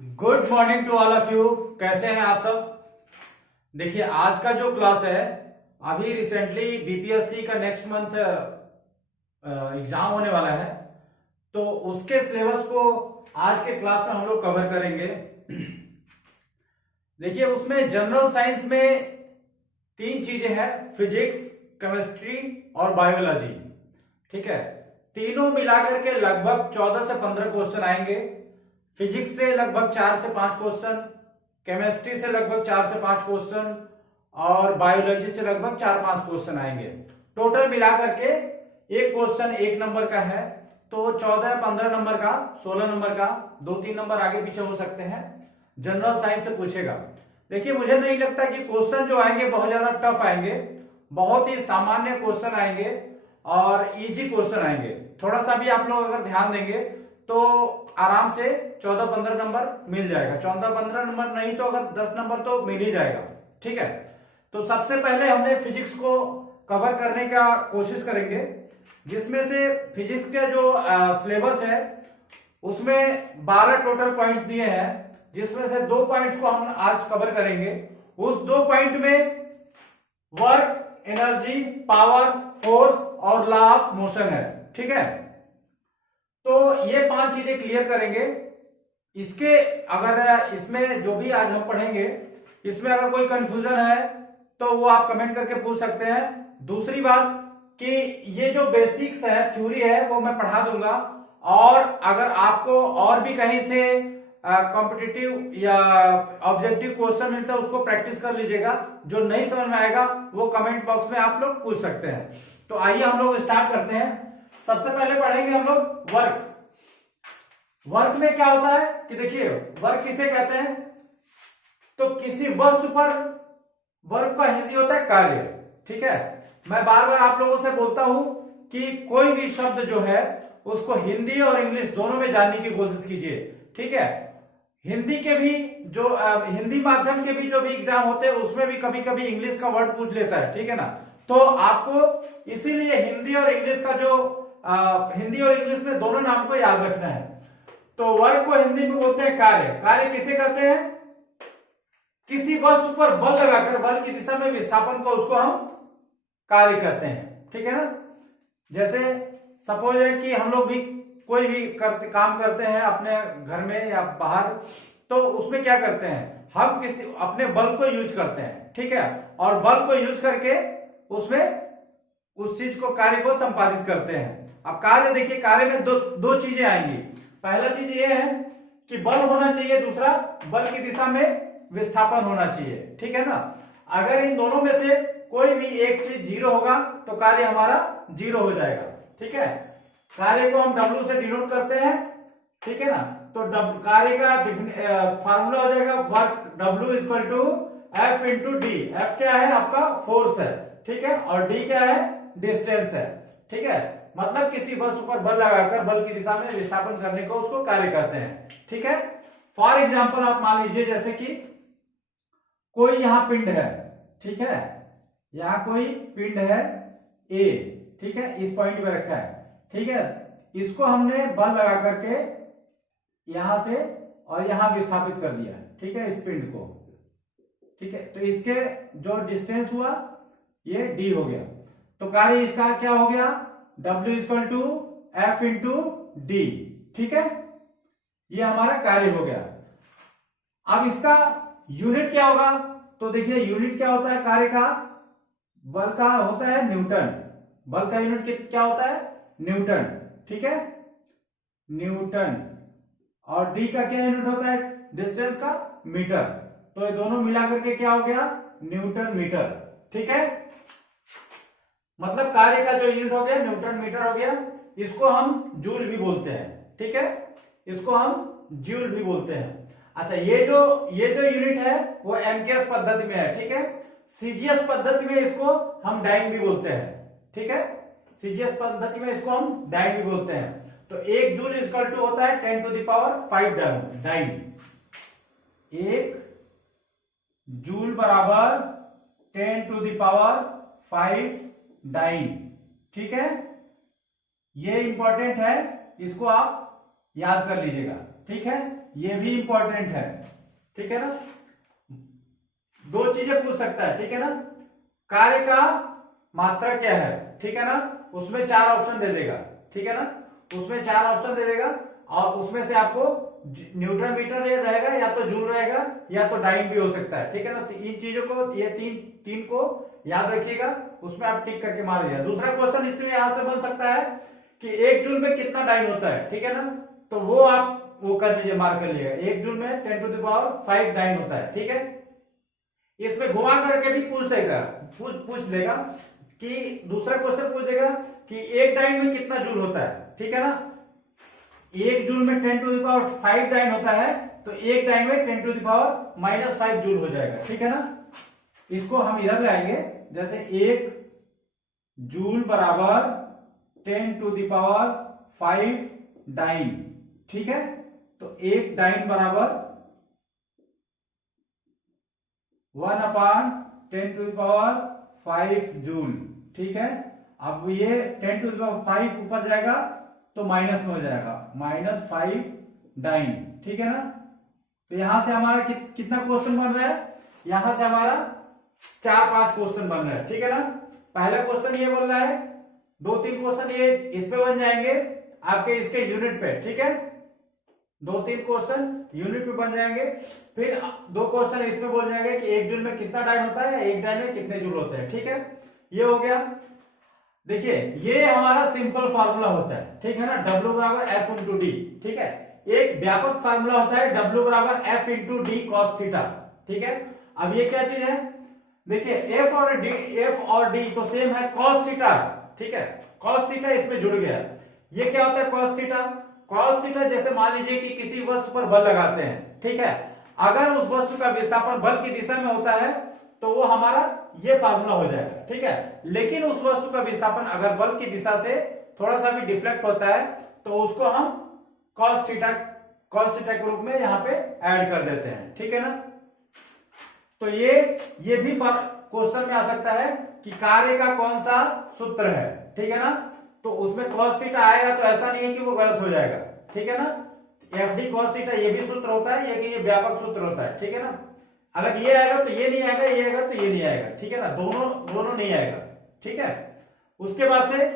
Good morning to all of you. कैसे हैं आप सब। देखिए आज का जो क्लास है, अभी रिसेंटली बीपीएससी का नेक्स्ट मंथ एग्जाम होने वाला है, तो उसके सिलेबस को आज के क्लास में हम लोग कवर करेंगे। देखिए उसमें जनरल साइंस में तीन चीजें हैं, फिजिक्स, केमिस्ट्री और बायोलॉजी। ठीक है, तीनों मिलाकर के लगभग 14 से 15 क्वेश्चन आएंगे। फिजिक्स से लगभग 4 से 5 क्वेश्चन, केमिस्ट्री से लगभग 4 से 5 क्वेश्चन और बायोलॉजी से लगभग 4-5 क्वेश्चन आएंगे। टोटल मिलाकर के एक क्वेश्चन 1 नंबर का है, तो 14-15 नंबर का, 16 नंबर का, 2-3 नंबर आगे पीछे हो सकते हैं। जनरल साइंस से पूछेगा। देखिए मुझे नहीं लगता कि क्वेश्चन जो आएंगे बहुत ज्यादा टफ आएंगे, बहुत ही सामान्य क्वेश्चन आएंगे और इजी क्वेश्चन आएंगे। थोड़ा सा भी आप लोग अगर ध्यान देंगे तो आराम से 14-15 नंबर मिल जाएगा। 14-15 नंबर नहीं तो अगर 10 नंबर तो मिल ही जाएगा। ठीक है, तो सबसे पहले हमने फिजिक्स को कवर करने का कोशिश करेंगे, जिसमें से फिजिक्स का जो सिलेबस है उसमें 12 टोटल पॉइंट्स दिए हैं, जिसमें से 2 पॉइंट्स को हम आज कवर करेंगे। उस 2 पॉइंट में वर्क, एनर्जी, पावर, फोर्स और लॉ ऑफ मोशन है। ठीक है, तो ये 5 चीजें क्लियर करेंगे। इसके अगर इसमें जो भी आज हम पढ़ेंगे इसमें अगर कोई कंफ्यूजन है तो वो आप कमेंट करके पूछ सकते हैं। दूसरी बात कि ये जो बेसिक्स है, थ्योरी है, वो मैं पढ़ा दूंगा, और अगर आपको और भी कहीं से कॉम्पिटिटिव या ऑब्जेक्टिव क्वेश्चन मिलता है उसको प्रैक्टिस कर लीजिएगा। जो नहीं समझ में आएगा वो कमेंट बॉक्स में आप लोग पूछ सकते हैं। तो आइए हम लोग स्टार्ट करते हैं। सबसे पहले पढ़ेंगे हम लोग वर्क। वर्क में क्या होता है कि देखिए वर्क किसे कहते हैं, तो किसी वस्तु पर वर्क का हिंदी होता है कार्य। ठीक है, मैं बार बार आप लोगों से बोलता हूं कि कोई भी शब्द जो है उसको हिंदी और इंग्लिश दोनों में जानने की कोशिश कीजिए। ठीक है, हिंदी के भी जो हिंदी माध्यम के भी जो भी एग्जाम होते हैं उसमें भी कभी कभी इंग्लिश का वर्ड पूछ लेता है। ठीक है ना, तो आपको इसीलिए हिंदी और इंग्लिश का जो हिंदी और इंग्लिश में दोनों नाम को याद रखना है। तो वर्क को हिंदी में बोलते हैं कार्य। कार्य किसे कहते हैं, किसी वस्तु पर बल लगाकर बल की दिशा में विस्थापन को, उसको हम कार्य कहते हैं। ठीक है ना, जैसे सपोज है कि हम लोग भी कोई भी काम करते हैं अपने घर में या बाहर, तो उसमें क्या करते हैं, हम किसी अपने बल को यूज करते हैं। ठीक है, और बल को यूज करके उसमें उस चीज को, कार्य को संपादित करते हैं। अब कार्य देखिए, कार्य में दो चीजें आएंगी। पहला चीज ये है कि बल होना चाहिए, दूसरा बल की दिशा में विस्थापन होना चाहिए। ठीक है ना, अगर इन दोनों में से कोई भी एक चीज 0 होगा तो कार्य हमारा 0 हो जाएगा। ठीक है, कार्य को हम W से डिनोट करते हैं। ठीक है ना, तो कार्य का फार्मूला हो जाएगा work W equal to F into D. F क्या है, आपका फोर्स है। ठीक है, और D क्या है, डिस्टेंस है। ठीक है, मतलब किसी वस्तु पर बल लगाकर बल की दिशा में विस्थापन करने को उसको कार्य कहते हैं। ठीक है, फॉर एग्जाम्पल आप मान लीजिए जैसे कि कोई यहां पिंड है। ठीक है, यहां कोई पिंड है A। ठीक है, इस पॉइंट पे रखा है। ठीक है, इसको हमने बल लगा करके यहां से और यहां विस्थापित कर दिया। ठीक है, इस पिंड को। ठीक है, तो इसके जो डिस्टेंस हुआ ये D हो गया। तो कार्य इसका क्या हो गया, W equal to F into D. ठीक है, ये हमारा कार्य हो गया। अब इसका यूनिट क्या होगा, तो देखिए यूनिट क्या होता है कार्य का, बल का होता है न्यूटन। बल का यूनिट क्या होता है, न्यूटन। ठीक है, न्यूटन। और डी का क्या यूनिट होता है, डिस्टेंस का, मीटर। तो ये दोनों मिलाकर के क्या हो गया, न्यूटन मीटर। ठीक है, मतलब कार्य का जो यूनिट हो गया न्यूटन मीटर हो गया। इसको हम जूल भी बोलते हैं। ठीक है, इसको हम जूल भी बोलते हैं। अच्छा, ये जो यूनिट है वो एमकेएस पद्धति में है। ठीक है, सीजीएस पद्धति में इसको हम डाइन भी बोलते हैं। ठीक है, सीजीएस पद्धति में इसको हम डाइन भी बोलते हैं। तो 1 जूल इक्वल टू होता है 10 to the power 5 dyne. 1 joule बराबर 10 टू द पावर 5 डाइन। ठीक है, ये इंपॉर्टेंट है, इसको आप याद कर लीजिएगा, ठीक है, ये भी इंपॉर्टेंट है, ठीक है ना। दो चीजें पूछ सकता है, ठीक है ना, कार्य का मात्रा क्या है, ठीक है ना, उसमें 4 ऑप्शन दे देगा, ठीक है ना, उसमें 4 ऑप्शन दे देगा और उसमें से आपको न्यूटन मीटर रहेगा या तो जूल रहेगा या तो डाइन भी हो सकता है, ठीक है ना। तो इन चीजों को, ये तीन को याद रखिएगा, उसमें आप टिक करके मार दीजिएगा। दूसरा क्वेश्चन इसमें यहां से बन सकता है कि 1 जूल में कितना डाइन होता है, ठीक है ना, तो वो आप वो कर लीजिए, मार्क कर लीजिएगा। 1 जूल में 10⁵ डाइन होता है, ठीक है। इसमें घुमा करके भी पूछ देगा, पूछ लेगा कि दूसरा क्वेश्चन पूछ देगा कि 1 डाइन में कितना जूल होता है, ठीक है ना। 1 जूल में 10⁵ डाइन होता है, तो 1 डाइन में 10⁻⁻5 जूल हो जाएगा, ठीक है ना। इसको हम इधर लाएंगे, जैसे 1 जूल बराबर 10⁵ डाइन, ठीक है। तो 1 डाइन बराबर 1/10⁵ जूल, ठीक है। अब ये 10⁵ ऊपर जाएगा तो माइनस में हो जाएगा, -5 डाइन, ठीक है ना। तो यहां से हमारा कितना क्वेश्चन बन रहा है, यहां से हमारा 4-5 क्वेश्चन बन रहा है, ठीक है ना। पहला क्वेश्चन ये बोल रहा है, 2-3 क्वेश्चन ये इस पे बन जाएंगे आपके इसके यूनिट पे, ठीक है। 2-3 क्वेश्चन यूनिट पे बन जाएंगे, फिर 2 क्वेश्चन इसमें बोल जाएंगे कि 1 जूल में कितना डाइन होता है, 1 डाइन में कितने जूल होते हैं, ठीक है। ये हो गया। देखिए ये हमारा सिंपल फार्मूला होता है, ठीक है ना, W बराबर F इंटू डी, ठीक है। एक व्यापक फार्मूला होता है W बराबर F into D cos theta, ठीक है। अब ये क्या चीज है, देखिए F और D तो सेम है, कॉस थीटा, ठीक है, कॉस थीटा इसमें जुड़ गया। ये क्या होता है कॉस थीटा, कॉस थीटा जैसे मान लीजिए कि किसी वस्तु पर बल लगाते हैं, ठीक है, अगर उस वस्तु का विस्थापन बल की दिशा में होता है तो वो हमारा ये फार्मूला हो जाएगा, ठीक है। लेकिन उस वस्तु का विस्थापन अगर बल की दिशा से थोड़ा सा भी डिफ्लेक्ट होता है तो उसको हम कॉस थीटा के रूप में यहां पे ऐड कर देते हैं, ठीक है ना। तो ये भी क्वेश्चन में आ सकता है कि कार्य का कौन सा सूत्र है, ठीक है ना। तो उसमें कॉस थीटा आएगा तो ऐसा नहीं है कि वो गलत हो जाएगा, ठीक है ना। एफ डी कॉस थीटा ये भी सूत्र होता है, ये व्यापक सूत्र होता है, ठीक है ना। अगर ये आएगा तो ये नहीं आएगा, ये आएगा तो ये नहीं आएगा, ठीक है ना, दोनों नहीं आएगा, ठीक है। उसके बाद से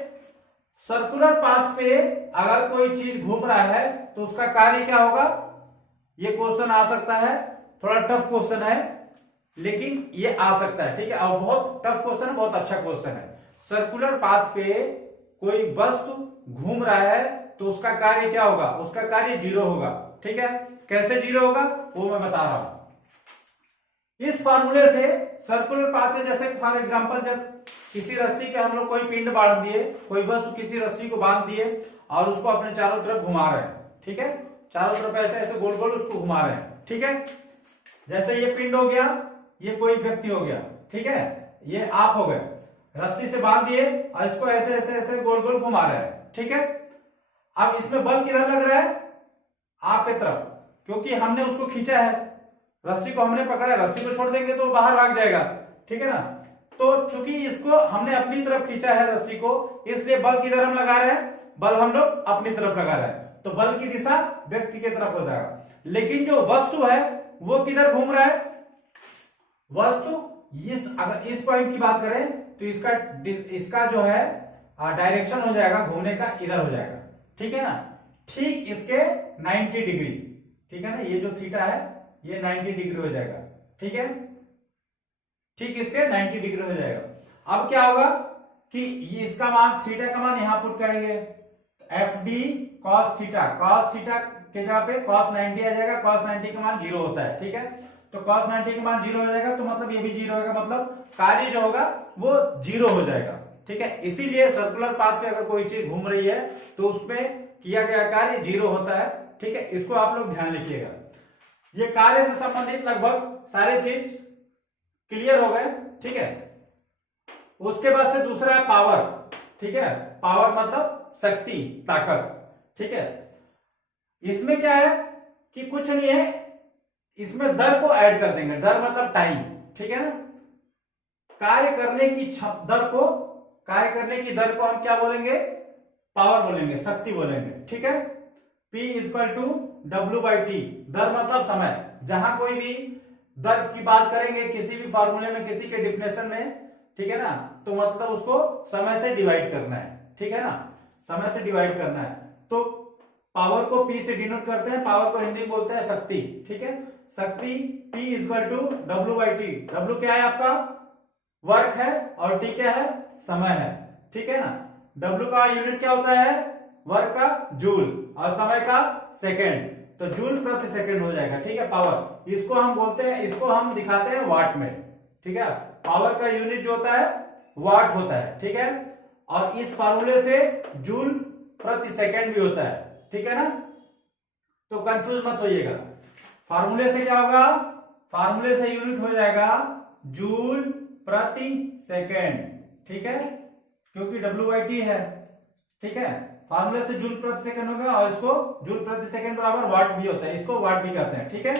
सर्कुलर पाथ पे अगर कोई चीज घूम रहा है तो उसका कार्य क्या होगा, ये क्वेश्चन आ सकता है, थोड़ा टफ क्वेश्चन है लेकिन ये आ सकता है, ठीक है। और बहुत टफ क्वेश्चन है, बहुत अच्छा क्वेश्चन है। सर्कुलर पाथ पे कोई वस्तु घूम रहा है तो उसका कार्य क्या होगा, उसका कार्य 0 होगा, ठीक है। कैसे 0 होगा वो मैं बता रहा हूं। इस फार्मूले से सर्कुलर पाथ में, जैसे फॉर एग्जांपल जब किसी रस्सी पे हम लोग कोई पिंड बांध दिए, कोई वस्तु किसी रस्सी को बांध दिए और उसको अपने चारों तरफ घुमा रहे हैं, ठीक है, चारों तरफ ऐसे ऐसे गोल गोल उसको घुमा रहे हैं, ठीक है। जैसे ये पिंड हो गया, ये कोई व्यक्ति हो गया, ठीक है, ये आप हो गए, रस्सी से बांध दिए और इसको ऐसे ऐसे ऐसे गोल गोल घुमा रहे हैं, ठीक है। अब इसमें बल किधर लग रहा है, आपके तरफ, क्योंकि हमने उसको खींचा है, रस्सी को हमने पकड़ा है, रस्सी को छोड़ देंगे तो बाहर भाग जाएगा, ठीक है ना। तो चूंकि इसको हमने अपनी तरफ खींचा है रस्सी को, इसलिए बल किधर हम लगा रहे हैं, बल हम लोग अपनी तरफ लगा रहे हैं, तो बल की दिशा व्यक्ति की तरफ हो जाएगा। लेकिन जो वस्तु है वो किधर घूम रहा है, वस्तु अगर इस पॉइंट की बात करें तो इसका जो है डायरेक्शन हो जाएगा घूमने का, इधर हो जाएगा, ठीक है ना, ठीक इसके 90 डिग्री, ठीक है ना, ये जो थीटा है ये 90 डिग्री हो जाएगा, ठीक है, ठीक इसके 90 डिग्री हो जाएगा। अब क्या होगा कि ये इसका मान, थीटा का मान यहां पुट करेंगे, एफ डी कॉस थीटा के जगह पे कॉस 90 आ जाएगा, कॉस 90 का मान 0 होता है, ठीक है। तो cos 90 का मान 0 हो जाएगा, तो मतलब ये भी 0 होगा, मतलब कार्य जो होगा वो 0 हो जाएगा, ठीक है। इसीलिए सर्कुलर पाथ पे अगर कोई चीज घूम रही है तो उसमें किया गया कार्य 0 होता है, ठीक है। इसको आप लोग ध्यान रखिएगा। ये कार्य से संबंधित लगभग सारे चीज क्लियर हो गए, ठीक है। उसके बाद से दूसरा है पावर, ठीक है, पावर मतलब शक्ति, ताकत, ठीक है। इसमें क्या है कि कुछ नहीं है, इसमें दर को ऐड कर देंगे, दर मतलब टाइम, ठीक है ना। कार्य करने की दर को हम क्या बोलेंगे, पावर बोलेंगे, शक्ति बोलेंगे, ठीक है। P equal to W/T। दर मतलब समय। जहां कोई भी दर की बात करेंगे किसी भी फॉर्मूले में, किसी के डिफिनेशन में, ठीक है ना, तो मतलब उसको समय से डिवाइड करना है, ठीक है ना, समय से डिवाइड करना है। तो पावर को P से डिनोट करते हैं, पावर को हिंदी में बोलते हैं शक्ति, ठीक है। शक्ति P equal to W/T। W क्या है आपका? वर्क है, और T क्या है? समय है, ठीक है ना। W का यूनिट क्या होता है? वर्क का जूल, और समय का सेकेंड, तो जूल प्रति सेकेंड हो जाएगा, ठीक है। पावर इसको हम बोलते हैं, इसको हम दिखाते हैं वाट में, ठीक है। पावर का यूनिट जो होता है वाट होता है, ठीक है। और इस फार्मूले से जूल प्रति सेकेंड भी होता है, ठीक है ना। तो कंफ्यूज मत होइएगा। फार्मूले से क्या होगा? फार्मूले से यूनिट हो जाएगा जूल प्रति सेकेंड, ठीक है, क्योंकि W/T है, ठीक है। फार्मूले से जूल प्रति सेकंड होगा, और इसको जूल प्रति सेकंड बराबर वाट भी होता है, इसको वाट भी कहते हैं, ठीक है।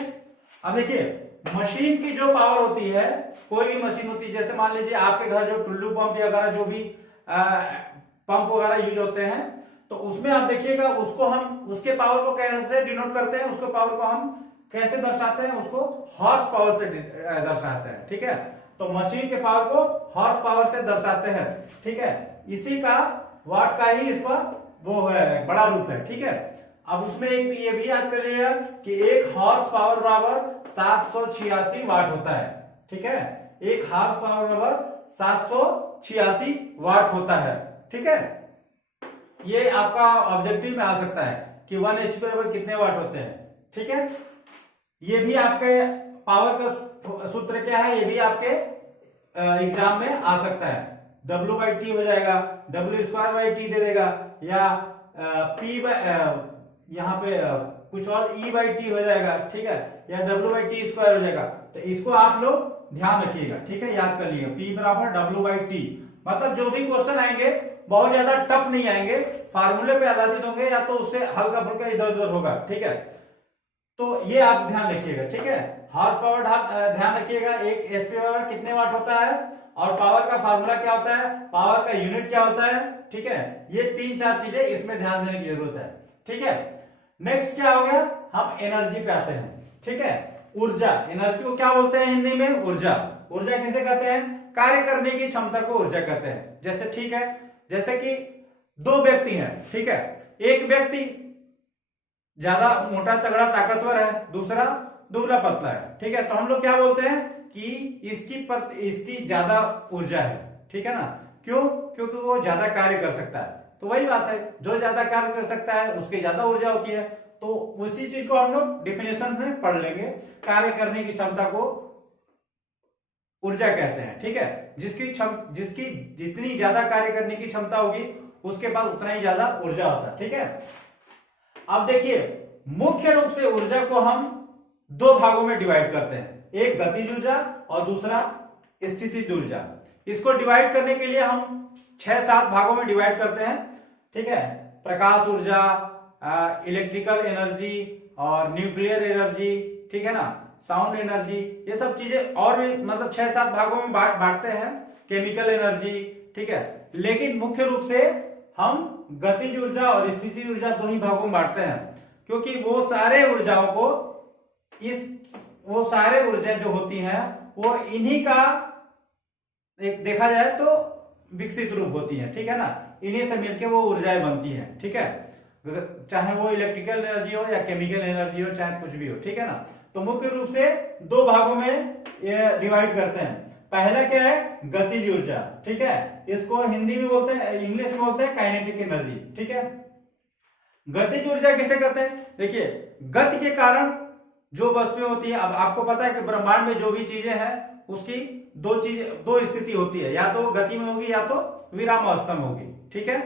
अब देखिए मशीन की जो पावर होती है, कोई भी मशीन होती है, जैसे मान लीजिए आपके घर जो टुल्लू पंप या वगैरह जो भी पंप वगैरह यूज होते हैं, तो उसमें आप देखिएगा उसको हम उसके पावर को कैसे डिनोट करते हैं, उसको पावर को हम कैसे दर्शाते हैं, उसको हॉर्स पावर से दर्शाते हैं, ठीक है। तो मशीन के पावर को हॉर्स पावर से दर्शाते हैं, ठीक है। इसी का वाट का ही इसका वो है, बड़ा रूप है, ठीक है। अब उसमें एक ये भी याद कर लिया कि एक हॉर्स पावर बराबर 786 वाट होता है, ठीक है। एक हॉर्स पावर बराबर 786 वाट होता है, ठीक है। ये आपका ऑब्जेक्टिव में आ सकता है कि 1 HP बराबर कितने वाट होते हैं, ठीक है। ये भी आपके पावर का सूत्र क्या है, ये भी आपके एग्जाम में आ सकता है। W/T हो जाएगा, W²/T दे देगा, या P यहाँ पे कुछ और E/T हो जाएगा, ठीक है, या W/T² हो जाएगा। तो इसको आप लोग ध्यान रखिएगा, ठीक है, याद कर लीजिए। P बराबर W/T। मतलब जो भी क्वेश्चन आएंगे बहुत ज्यादा टफ नहीं आएंगे, फार्मूले पे आधारित होंगे, या तो उससे हल्का फुल्का इधर उधर होगा, ठीक है। तो ये आप ध्यान रखिएगा, ठीक है। हॉर्स पावर ध्यान रखिएगा, एक HP बराबर कितने वाट होता है, और पावर का फार्मूला क्या होता है, पावर का यूनिट क्या होता है, ठीक है। ये 3-4 चीजें इसमें ध्यान देने की जरूरत है, ठीक है। नेक्स्ट क्या हो गया, हम एनर्जी पे आते हैं, ठीक है। ऊर्जा, एनर्जी को क्या बोलते हैं हिंदी में? ऊर्जा। ऊर्जा किसे कहते हैं? कार्य करने की क्षमता को ऊर्जा कहते हैं। जैसे, ठीक है, जैसे कि दो व्यक्ति हैं, ठीक है। एक व्यक्ति ज्यादा मोटा तगड़ा ताकतवर है, दूसरा दुबला पतला है, ठीक है। तो हम लोग क्या बोलते हैं कि इसकी ज्यादा ऊर्जा है, ठीक है ना। क्यों? क्योंकि वो ज्यादा कार्य कर सकता है। तो वही बात है, जो ज्यादा कार्य कर सकता है उसकी ज्यादा ऊर्जा होती है। तो उसी चीज को हम लोग डिफिनेशन से पढ़ लेंगे, कार्य करने की क्षमता को ऊर्जा कहते हैं, ठीक है। जिसकी जितनी ज्यादा कार्य करने की क्षमता होगी उसके पास उतना ही ज्यादा ऊर्जा होता है, ठीक है। अब देखिए, मुख्य रूप से ऊर्जा को हम दो भागों में डिवाइड करते हैं, एक गतिज ऊर्जा और दूसरा स्थितिज ऊर्जा। इसको डिवाइड करने के लिए हम 6-7 भागों में डिवाइड करते हैं, ठीक है। प्रकाश ऊर्जा, इलेक्ट्रिकल एनर्जी और न्यूक्लियर एनर्जी, ठीक है ना, साउंड एनर्जी, ये सब चीजें और भी मतलब 6-7 भागों में बांटते हैं, केमिकल एनर्जी, ठीक है। लेकिन मुख्य रूप से हम गतिज ऊर्जा और स्थितिज ऊर्जा दो ही भागों में बांटते हैं, क्योंकि वो सारे ऊर्जाओं को वो सारे ऊर्जा जो होती हैं वो इन्हीं का एक देखा जाए तो विकसित रूप होती है, ठीक है ना। इन्हीं से मिलकर वो ऊर्जाएं बनती हैं, ठीक है। चाहे वो इलेक्ट्रिकल एनर्जी हो या केमिकल एनर्जी हो, चाहे कुछ भी हो, ठीक है ना। तो मुख्य रूप से दो भागों में ये डिवाइड करते हैं। पहला क्या है? गतिज ऊर्जा, ठीक है। इसको हिंदी में बोलते हैं, इंग्लिश में बोलते हैं काइनेटिक एनर्जी, ठीक है। गतिज ऊर्जा किसे कहते हैं? देखिए, गति के कारण जो वस्तुएं होती है, अब आपको पता है कि ब्रह्मांड में जो भी चीजें हैं उसकी दो स्थिति होती है, या तो गति में होगी या तो विराम अवस्था में होगी, ठीक है।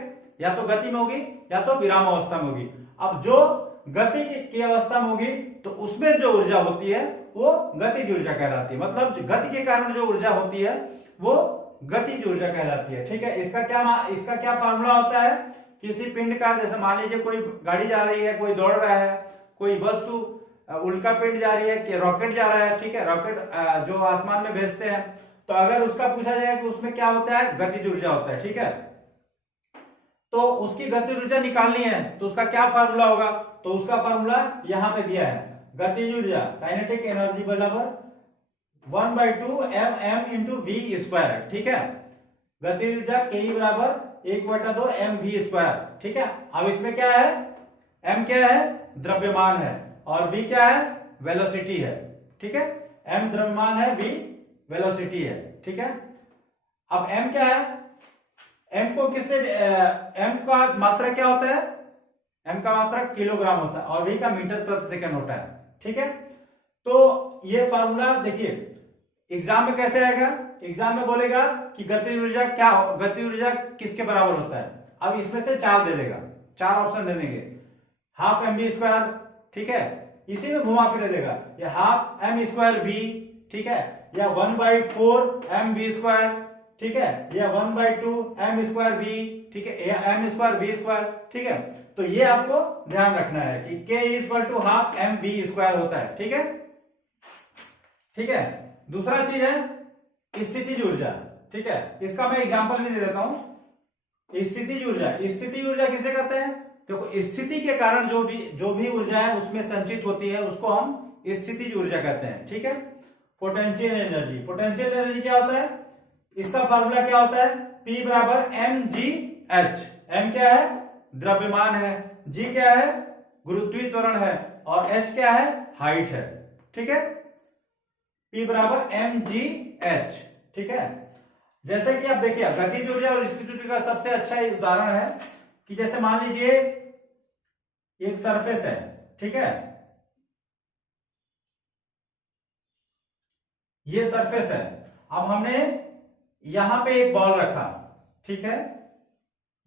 या तो गति में होगी या तो विराम अवस्था में होगी। अब जो गति की अवस्था में होगी तो उसमें जो ऊर्जा होती है वो गतिज ऊर्जा कहलाती है। मतलब गति के कारण जो ऊर्जा होती है वो गतिज ऊर्जा कहलाती है, ठीक है। इसका क्या फार्मूला होता है? किसी पिंड का, जैसे मान लीजिए कोई गाड़ी जा रही है, कोई दौड़ रहा है, कोई वस्तु उल्का पिंड जा रही है, कि रॉकेट जा रहा है, ठीक है। रॉकेट जो आसमान में भेजते हैं, तो अगर उसका पूछा जाए कि उसमें क्या होता है, गतिज ऊर्जा होता है, ठीक है। तो उसकी गतिज ऊर्जा निकालनी है, तो उसका क्या फार्मूला होगा, तो उसका फार्मूला यहां पे दिया है। गतिज ऊर्जा काइनेटिक एनर्जी बराबर 1/2 m इंटू वी स्क्वायर। ठीक है, गतिज ऊर्जा के बराबर 1/2 mv स्क्वायर। ठीक है, अब इसमें क्या है, m क्या है, द्रव्यमान है, और v क्या है, वेलोसिटी है। ठीक है, m द्रव्यमान है, v वेलोसिटी है। ठीक है, अब m क्या है, m को किससे, m का मात्रा क्या होता है, m का मात्रा किलोग्राम होता है, और v का मीटर प्रति सेकंड होता है। ठीक है, तो ये फार्मूला देखिए एग्जाम में कैसे आएगा, एग्जाम में बोलेगा कि गतिज ऊर्जा क्या, गतिज ऊर्जा किसके बराबर होता है। अब इसमें से 4 दे देगा, 4 ऑप्शन दे देंगे, हाफ mv स्क्वायर। ठीक है, इसी में घुमा फिरे देगा, ये हाफ m स्क्वायर v। ठीक है, या 1/4 mv स्क्वायर। ठीक है, या 1/2 m स्क्वायर v। ठीक है, या m स्क्वायर v स्क्वायर। ठीक है, तो ये आपको ध्यान रखना है कि k equal to half mv square होता है। ठीक है, ठीक है, दूसरा चीज है स्थितिज ऊर्जा। ठीक है, इसका मैं एग्जांपल भी दे देता हूं। स्थितिज ऊर्जा, स्थितिज ऊर्जा किसे कहते हैं, देखो स्थिति के कारण जो भी ऊर्जा है उसमें संचित होती है उसको हम स्थितिज ऊर्जा कहते हैं। ठीक है, पोटेंशियल एनर्जी, पोटेंशियल एनर्जी क्या होता है, इसका फार्मूला क्या होता है, P बराबर mgh। m क्या है, द्रव्यमान है, g क्या है, गुरुत्वीय त्वरण है, और h क्या है, हाइट है। ठीक है, P बराबर mgh। ठीक है, जैसे कि आप देखिए गतिज ऊर्जा और स्थितिज ऊर्जा का सबसे अच्छा उदाहरण है कि जैसे मान लीजिए एक सरफेस है। ठीक है, ये सरफेस है, अब हमने यहां पे एक बॉल रखा। ठीक है,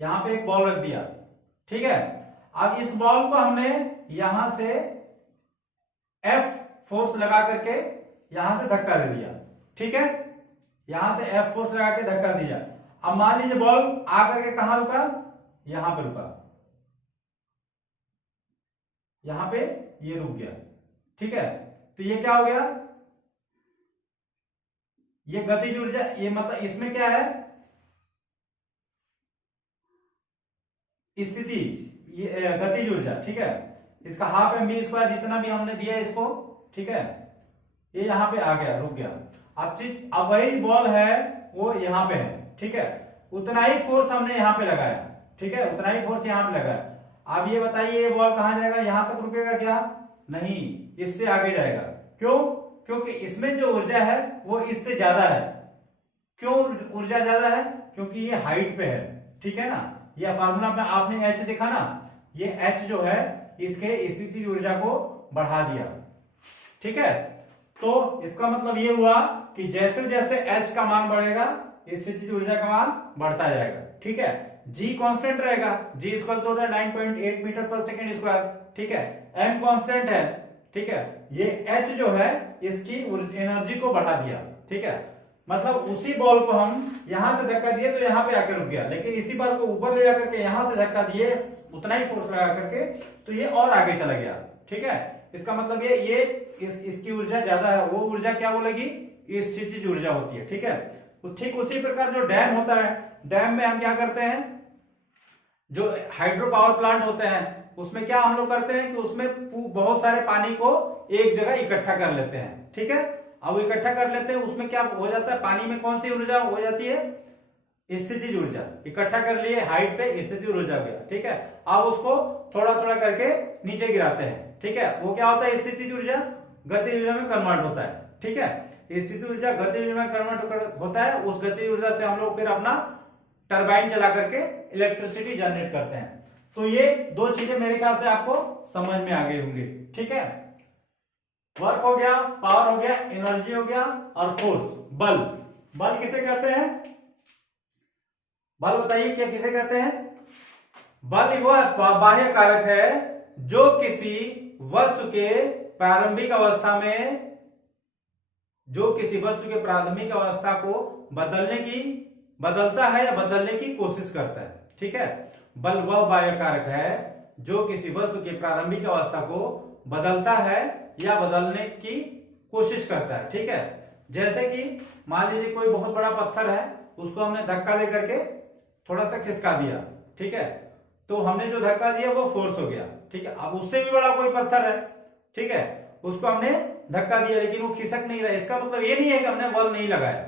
यहां पे एक बॉल रख दिया। ठीक है, अब इस बॉल को हमने यहां से F फोर्स लगा करके यहां से धक्का दे दिया। ठीक है, यहां से F फोर्स लगा के धक्का दिया। अब मान लीजिए बॉल आकर के कहां रुका, यहां पे रुका, यहां पे ये रुक गया। ठीक है, तो ये क्या हो गया, ये गतिज ऊर्जा, ये मतलब इसमें क्या है, स्थिति, ये गतिज ऊर्जा। ठीक है, इसका हाफ mv स्क्वायर जितना भी हमने दिया इसको। ठीक है, ये यहां पे आ गया, रुक गया। अब वही बॉल है वो यहां पे है। ठीक है, उतना ही फोर्स हमने यहां पे लगाया। ठीक है, उतना ही फोर्स यहां पे लगाया। अब ये बताइए ये बॉल कहां जाएगा, यहां तक रुकेगा क्या, नहीं, इससे आगे जाएगा। क्यों, क्योंकि इसमें जो ऊर्जा है वो इससे ज्यादा है। क्यों ऊर्जा ज्यादा है, क्योंकि ये हाइट पे है। ठीक है ना, ये फार्मूला में आपने H देखा ना, ये H जो है इसके स्थितिज ऊर्जा को बढ़ा दिया। ठीक है, तो इसका मतलब ये हुआ कि जैसे जैसे H का मान बढ़ेगा स्थितिज ऊर्जा का मान बढ़ता जाएगा। ठीक है, G कांस्टेंट रहेगा, G इक्वल टू 9.8 मीटर पर सेकंड स्क्वायर। ठीक है, M कांस्टेंट है। ठीक है, ये H जो है इसकी एनर्जी को बढ़ा दिया। ठीक है, मतलब उसी बॉल को हम यहां से धक्का दिए तो यहां पे आकर रुक गया, लेकिन इसी बॉल को ऊपर ले जाकर के यहां से धक्का दिए उतना ही फोर्स लगा करके तो ये और आगे चला गया। ठीक है, इसका मतलब ये इसकी ऊर्जा ज्यादा है, वो ऊर्जा क्या बोलेगी, स्थितिज ऊर्जा होती है। ठीक है, ठीक उसी प्रकार जो डैम होता है, डैम में हम क्या करते हैं, जो हाइड्रो पावर प्लांट होते हैं उसमें क्या हम लोग करते हैं कि उसमें बहुत सारे पानी को एक जगह इकट्ठा कर लेते हैं। ठीक है, अब इकट्ठा कर लेते हैं, उसमें क्या हो जाता है, पानी में कौन सी ऊर्जा हो जाती है, स्थितिज ऊर्जा। इकट्ठा कर लिए हाइट पे, स्थितिज ऊर्जा हो गया। ठीक है, अब उसको थोड़ा थोड़ा करके नीचे गिराते हैं। ठीक है, वो क्या होता है, स्थितिज ऊर्जा गतिज ऊर्जा में कन्वर्ट होता है। ठीक है, स्थितिज ऊर्जा गतिज ऊर्जा में कन्वर्ट होता है, उस गतिज ऊर्जा से हम लोग फिर अपना टरबाइन चला करके इलेक्ट्रिसिटी जनरेट करते हैं। तो ये दो चीजें मेरे ख्याल से आपको समझ में आ गई होंगी। ठीक है, वर्क हो गया, पावर हो गया, एनर्जी हो गया, और फोर्स, बल। बल किसे कहते हैं, बल बताइए क्या किसे कहते हैं, बल वह बाह्य कारक है जो किसी वस्तु के प्रारंभिक अवस्था में, जो किसी वस्तु के प्रारंभिक अवस्था को बदलता है या बदलने की कोशिश करता है। ठीक है, बल वह बाह्य कारक है जो किसी वस्तु के प्रारंभिक अवस्था को बदलता है या बदलने की कोशिश करता है। ठीक है, जैसे कि मान लीजिए कोई बहुत बड़ा पत्थर है, उसको हमने धक्का दे करके थोड़ा सा खिसका दिया। ठीक है, तो हमने जो धक्का दिया वो फोर्स हो गया, ठीक है। अब उससे भी बड़ा कोई पत्थर है, ठीक है, उसको हमने धक्का दिया लेकिन वो खिसक नहीं रहा, इसका मतलब ये नहीं है कि हमने बल नहीं लगाया,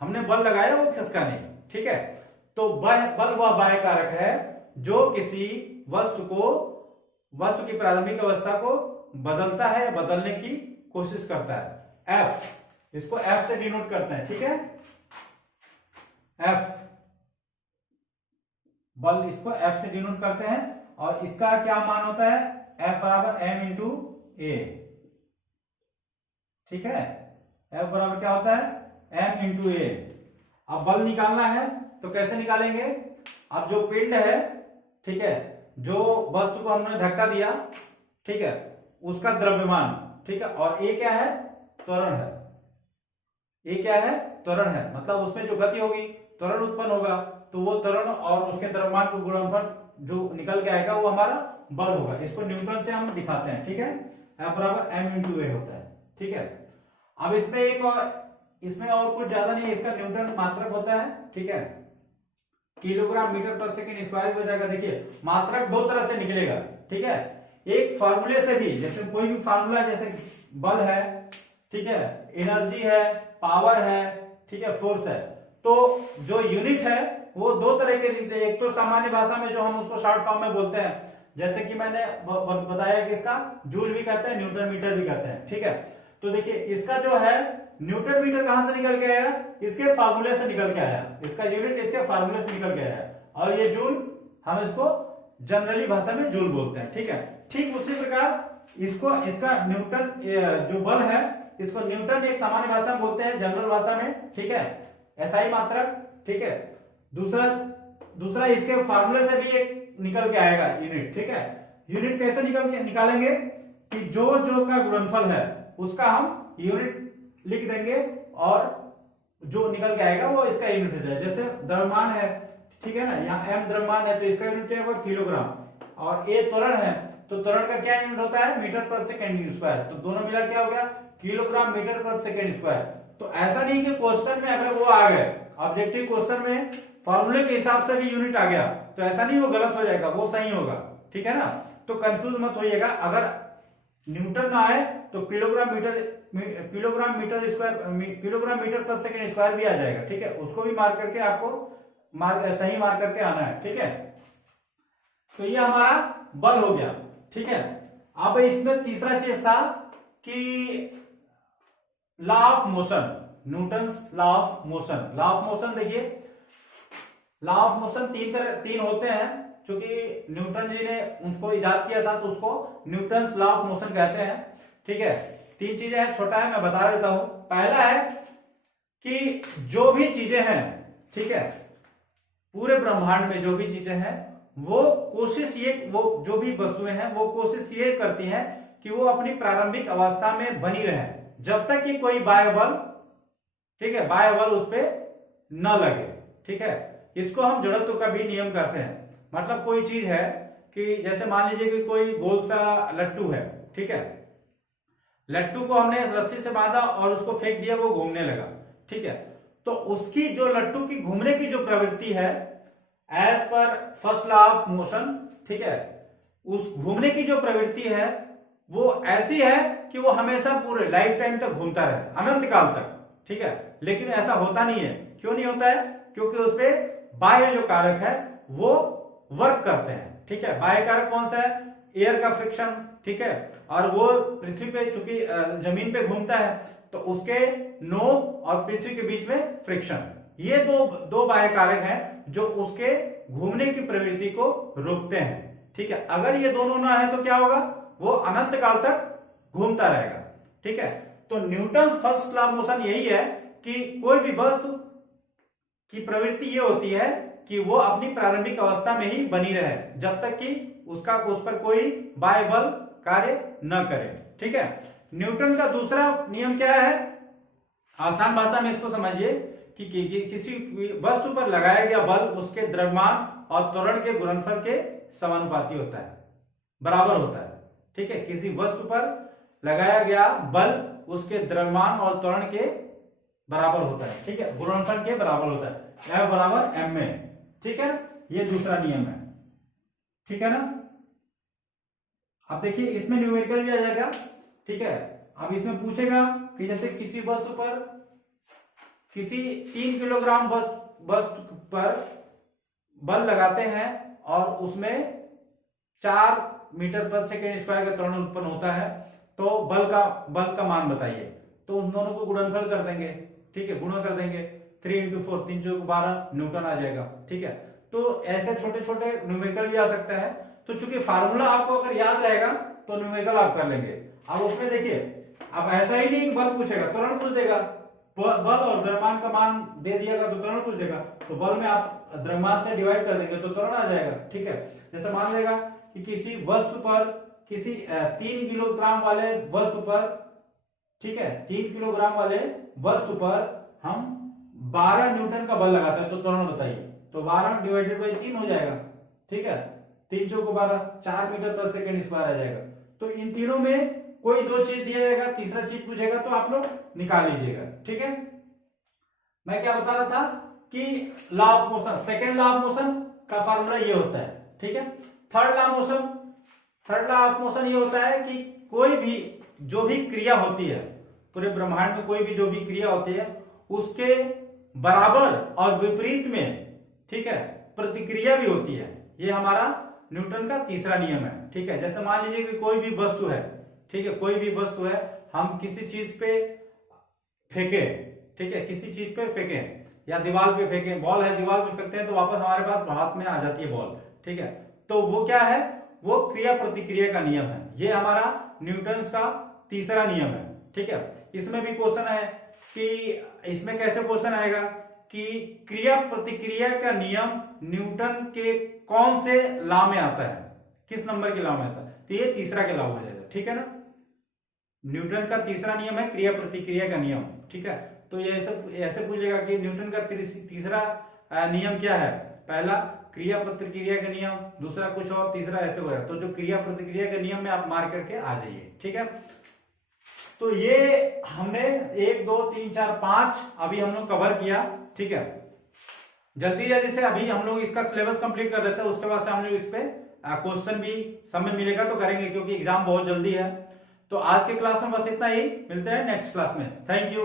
हमने बल लगाया, वो खिसका नहीं, ठीक है। तो बल वह बाह्य कारक है जो किसी वस्तु की प्रारंभिक अवस्था को बदलता है या बदलने की कोशिश करता है। एफ, इसको एफ से डिनोट करते हैं, ठीक है, एफ, बल इसको एफ से डिनोट करते हैं, और इसका क्या मान होता है, एफ बराबर एम इंटू ए, ठीक है, एफ बराबर क्या होता है, एम इंटू ए। अब बल निकालना है तो कैसे निकालेंगे, अब जो पिंड है, ठीक है, जो वस्तु को हमने धक्का दिया, ठीक है, उसका द्रव्यमान, ठीक है, और ए क्या है, त्वरण है, ए क्या है, त्वरण है, मतलब उसमें जो गति होगी त्वरण उत्पन्न होगा, तो वो त्वरण और उसके द्रव्यमान को गुणनफल जो निकल के आएगा वो हमारा बल होगा। इसको न्यूटन से हम दिखाते हैं, ठीक है, F बराबर m इंटू ए होता है, ठीक है। अब इसमें इसमें और कुछ ज्यादा नहीं, इसका न्यूटन मात्रक होता है, ठीक है, किलोग्राम मीटर पर सेकेंड स्क्वायर हो जाएगा। देखिए मात्रक दो तरह से निकलेगा, ठीक है, एक फार्मूले से भी, जैसे कोई भी फार्मूला, जैसे बल है, ठीक है, एनर्जी है, पावर है, ठीक है, फोर्स है, तो जो यूनिट है वो दो तरह के, एक तो सामान्य भाषा में जो हम उसको शॉर्ट फॉर्म में बोलते हैं, जैसे कि मैंने बताया कि इसका जूल भी कहते हैं, न्यूटन मीटर भी कहते हैं, ठीक है। तो देखिए इसका जो है न्यूटन मीटर कहां से निकल के आया, इसके फार्मूले से निकल के आया, इसका यूनिट इसके फार्मूले से निकल के आया, और ये जूल हम इसको जनरली भाषा में जूल बोलते हैं, ठीक है। ठीक उसी प्रकार इसका न्यूटन जो बल है, इसको न्यूटन एक सामान्य भाषा में बोलते हैं, जनरल भाषा में, ठीक है, एसआई मात्रक, ठीक है। दूसरा इसके फार्मूले से भी एक निकल के आएगा यूनिट, ठीक है। यूनिट कैसे निकालेंगे कि जो का गुणनफल है उसका हम यूनिट लिख देंगे, और जो निकल के आएगा वो इसका यूनिट हो जाएगा। जैसे द्रव्यमान है, ठीक है ना, यहाँ m द्रव्यमान है तो इसका यूनिट क्या होगा, किलोग्राम, और a त्वरण है तो त्वरण का क्या यूनिट होता है, मीटर पर सेकेंड स्क्वायर, तो दोनों मिला क्या हो गया, किलोग्राम मीटर पर सेकेंड स्क्वायर। तो ऐसा नहीं कि क्वेश्चन में अगर वो आ गए, ऑब्जेक्टिव क्वेश्चन में फॉर्मूले के हिसाब से भी यूनिट आ गया तो ऐसा नहीं वो गलत हो जाएगा, वो सही होगा, ठीक है ना। तो कंफ्यूज मत होइएगा, अगर न्यूटन ना आए तो किलोग्राम मीटर पर सेकेंड स्क्वायर भी आ जाएगा, ठीक है, उसको भी मार्क करके आपको सही मार्क करके आना है, ठीक है। तो ये हमारा बल हो गया, ठीक है। अब इसमें तीसरा चीज था कि law of motion, Newton's law of motion. Law of motion देखिए, लॉ ऑफ मोशन तीन होते हैं, क्योंकि न्यूटन जी ने उसको इजाद किया था तो उसको न्यूटन्स लॉ ऑफ मोशन कहते हैं, ठीक है। तीन चीजें हैं, छोटा है मैं बता देता हूं। पहला है कि जो भी चीजें हैं, ठीक है, पूरे ब्रह्मांड में जो भी चीजें हैं वो जो भी वस्तुएं हैं वो कोशिश ये करती हैं कि वो अपनी प्रारंभिक अवस्था में बनी रहे जब तक कि कोई बाह्य बल, ठीक है, बाह्य बल उस पर न लगे, ठीक है। इसको हम जड़त्व का भी नियम कहते हैं। मतलब कोई चीज है कि जैसे मान लीजिए कि कोई गोल सा लट्टू है, ठीक है, लट्टू को हमने रस्सी से बांधा और उसको फेंक दिया, वो घूमने लगा, ठीक है। तो उसकी जो लट्टू की घूमने की जो प्रवृत्ति है as per first law of motion, ठीक है, उस घूमने की जो प्रवृत्ति है वो ऐसी है कि वो हमेशा पूरे लाइफ टाइम तक घूमता रहे, अनंत काल तक, ठीक है। लेकिन ऐसा होता नहीं है। क्यों नहीं होता है? क्योंकि उस पे बाह्य जो कारक है वो वर्क करते हैं, ठीक है। बाह्य कारक कौन सा है? एयर का फ्रिक्शन, ठीक है, और वो पृथ्वी पे चूंकि जमीन पे घूमता है तो उसके नोब और पृथ्वी के बीच में फ्रिक्शन, ये दो बाह्य कारक हैं जो उसके घूमने की प्रवृत्ति को रोकते हैं, ठीक है। अगर ये दोनों ना है तो क्या होगा? वो अनंत काल तक घूमता रहेगा, ठीक है। तो Newton's first law of motion यही है कि कोई भी वस्तु की प्रवृत्ति ये होती है कि वो अपनी प्रारंभिक अवस्था में ही बनी रहे जब तक कि उस पर कोई बाह्य बल कार्य न करे, ठीक है। न्यूटन का दूसरा नियम क्या है? आसान भाषा में इसको समझिए कि किसी वस्तु पर लगाया गया बल उसके द्रव्यमान और त्वरण के गुणनफल के समानुपाती होता है, बराबर होता है, ठीक है। किसी वस्तु पर लगाया गया बल उसके द्रव्यमान और त्वरण के बराबर होता है, ठीक है, गुणनफल के बराबर होता है, F बराबर m में, ठीक है। ये दूसरा नियम है, ठीक है ना। अब देखिए इसमें न्यूमेरिकल भी आ जाएगा, ठीक है। अब इसमें पूछेगा कि जैसे किसी वस्तु पर, किसी 3 किलोग्राम वस्तु पर बल लगाते हैं और उसमें 4 मीटर पर सेकेंड स्क्वायर का त्वरण उत्पन्न होता है, तो बल का मान बताइए। तो उन दोनों को गुणनफल कर देंगे, ठीक है, गुणा कर देंगे। 3 × 4 3 × 12 न्यूटन आ जाएगा, ठीक है। तो ऐसे छोटे छोटे न्यूमेरिकल भी आ सकता है। तो चूंकि फार्मूला आपको अगर याद रहेगा तो न्यूमेरिकल आप कर लेंगे। अब उसमें देखिए, अब ऐसा ही नहीं बल पूछेगा, त्वरण पूछ देगा। बल और द्रव्यमान का मान दे दिएगा तो त्वरण पूछ देगा, तो बल में आप द्रव्यमान से डिवाइड कर देंगे तो त्वरण आ जाएगा, ठीक है। जैसे मान लेगा कि किसी वस्तु पर, किसी 3 किलोग्राम वाले वस्तु पर, ठीक है, 3 किलोग्राम वाले वस्तु पर हम 12 न्यूटन का बल लगाते हैं, तो त्वरण बताइए। तो 12 डिवाइडेड बाई 3 हो जाएगा, ठीक है। 3 × 12 4 मीटर पर सेकेंड स्क्वायर आ जाएगा। तो इन तीनों में कोई दो चीज दिया जाएगा, तीसरा चीज पूछेगा तो आप लोग निकाल लीजिएगा, ठीक है। मैं क्या बता रहा था कि law of motion, second law of motion का फार्मूला ये होता है, ठीक है। थर्ड लॉ ऑफ मोशन ये होता है कि कोई भी जो भी क्रिया होती है, पूरे ब्रह्मांड में कोई भी जो भी क्रिया होती है, उसके बराबर और विपरीत में, ठीक है, प्रतिक्रिया भी होती है। ये हमारा न्यूटन का तीसरा नियम है, ठीक है। जैसे मान लीजिए कि कोई भी वस्तु है, ठीक है, कोई भी वस्तु है, हम किसी चीज पे फेंके, ठीक है, किसी चीज पे फेंके या दीवार पे फेंके, बॉल है, दीवार पे फेंकते हैं तो वापस हमारे पास हाथ में आ जाती है बॉल, ठीक है। तो वो क्या है, वो क्रिया प्रतिक्रिया का नियम है। ये हमारा न्यूटन का तीसरा नियम है, ठीक है। इसमें भी क्वेश्चन है कि इसमें कैसे क्वेश्चन आएगा कि क्रिया प्रतिक्रिया का नियम न्यूटन के कौन से लॉ में आता है, किस नंबर के लॉ में आता है, तो ये तीसरा के लॉ हो जाएगा, ठीक है ना। न्यूटन का तीसरा नियम है क्रिया प्रतिक्रिया का नियम, ठीक है। तो ये ऐसे पूछेगा कि न्यूटन का तीसरा नियम क्या है, पहला क्रिया प्रतिक्रिया का नियम, दूसरा कुछ और, तीसरा ऐसे होगा। तो जो क्रिया प्रतिक्रिया के नियम में आप मार करके आ जाइए, ठीक है। तो ये हमने 1 2 3 4 5 अभी हम लोग कवर किया, ठीक है। जल्दी से अभी हम लोग इसका सिलेबस कंप्लीट कर लेते हैं, उसके बाद से हम लोग इस पे क्वेश्चन भी समय मिलेगा तो करेंगे, क्योंकि एग्जाम बहुत जल्दी है। तो आज के क्लास में बस इतना ही, मिलते हैं नेक्स्ट क्लास में। Thank you.